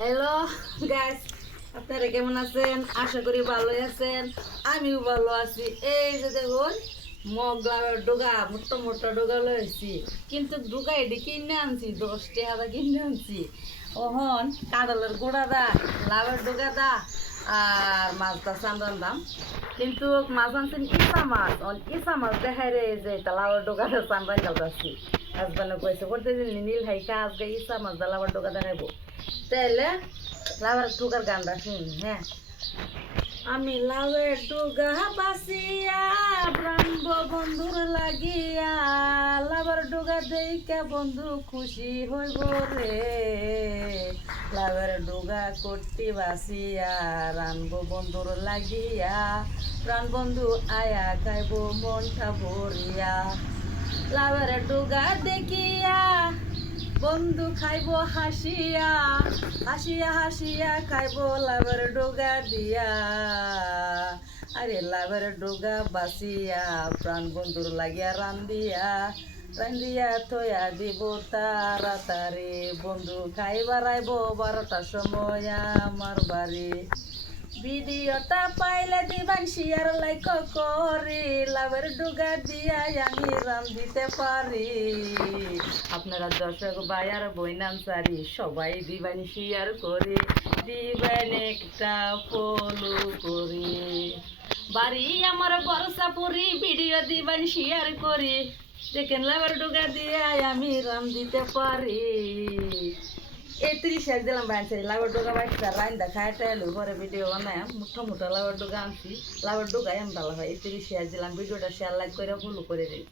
Hello guys, আপনারা কেমন আছেন? আশা করি ভালোই আছেন। আমিও ভালো আছি। এই যে দেখুন, মগলার ডোগা, মোটা মোটা ডোগা লয়েছি, কিন্তু ডোগা এটি কিনে আনছি, 10 টাকা কিনে আনছি। ওহন কাঁঠালের গোড়া দা, লাভের ডোগা দা আর মাছটা চান্দান দাম, কিন্তু মাছ আনছেন ইসা মাছ। ইসা মাছ দেখাই রে যে তা লাভের ডোগাটা চান্দান গালতাছি। হাজবানে কইছে প্রতিদিন নীল হাইকা আজকে ইসা মাছ দা লাভের ডোগা দেখাইবো। তাহলে লাভের ডোগার গানটা শুন। হ্যাঁ, আমি লাভের ডোগা বাসিয়া ব্রাহ্ম বন্ধুর লাগিয়া, লাভের ডোগা দেইকা বন্ধু খুশি হইব রে। লাভের ডোগা করতে বাসিয়া রানব বন্ধুর লাগিয়া, প্রাণ বন্ধু আয়া খাইব মনটা ভরিয়া। লাভের ডোগা দেখিয়া বন্ধু খাইব হাসিয়া, হাসিয়া হাসিয়া খাইব লাভের ডোগা দিয়া। আরে লাভের ডোগা বাসিয়া প্রাণ বন্ধুর লাগিয়া রান্দিয়া, রান্দিয়া থইয়া দিব তাড়াতাড়ি, বন্ধু খাইবার আইব 12টার সময় আমার বাড়ি। ভিডিওটা পাইলে দিবান শেয়ার লাইক করি, লাভের ডোগা দিয়া আমি রাম দিতে পারি। আপনারা দর্শক ভাই আর বইনাম সারি সবাই দিবান শেয়ার করে, দিবেন একটা ফলো করি। বাড়ি আমার বর্ষাপুরি, ভিডিও দিবান শেয়ার করি, দেখেন লাভের ডোগা দিয়া আমি রাম দিতে পারি। এই 30 দিলাম বাইন লাভের ডোগা বাইকটা রাইন দেখায় টাইল পরে ভিডিও বানায় মুঠো মুঠো লাভের ডোগা আনছি। লাভের ডোগা এম ভালো হয়। এই 30 দিলাম, ভিডিওটা শেয়ার লাইক করে ফলো করে দিই।